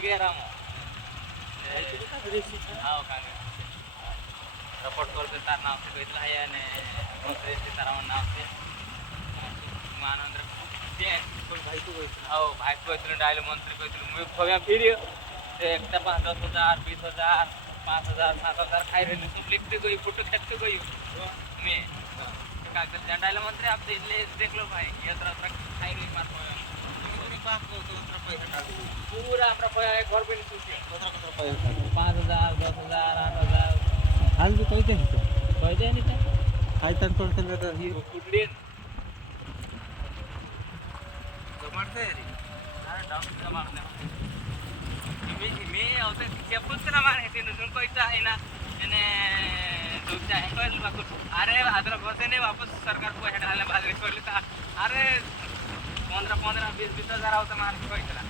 कही राम हाव कांगे रपोर्ट करते तार नाव से कहितला है ने मंत्री तार नाव से मानंद्र ते भाई को कहितला हाव भाई को कहितला डायलो मंत्री कहितला मुई खव्या फिर एकटा 10,000 20,000 5,000 7,000 खाई रहे सब लिखते गई फोटो खींचते गई मैं कागज डायलो मंत्री आप देख लो भाई ये तरह खाई रही मार पूरी बाप को तो पैसा डाल पूरा हमरा पैसा घर पे नहीं सुतिया कतरा पैसा 5,000 10,000 8,000 हाल भी कहते हैं तो पैसा नहीं था हाई तन करते हैं तो ही कुटड़ी तो मारते हैं अरे डाउन से मारने मी होते क्या पूछते ना मारे तीन तुमको इतना है ना मैंने तो चाहे कोई बात अरे आदर घोषे नहीं वापस सरकार को हेड डालने बाजरी कर लेता अरे 15 20 20,000 होता मार कोई चला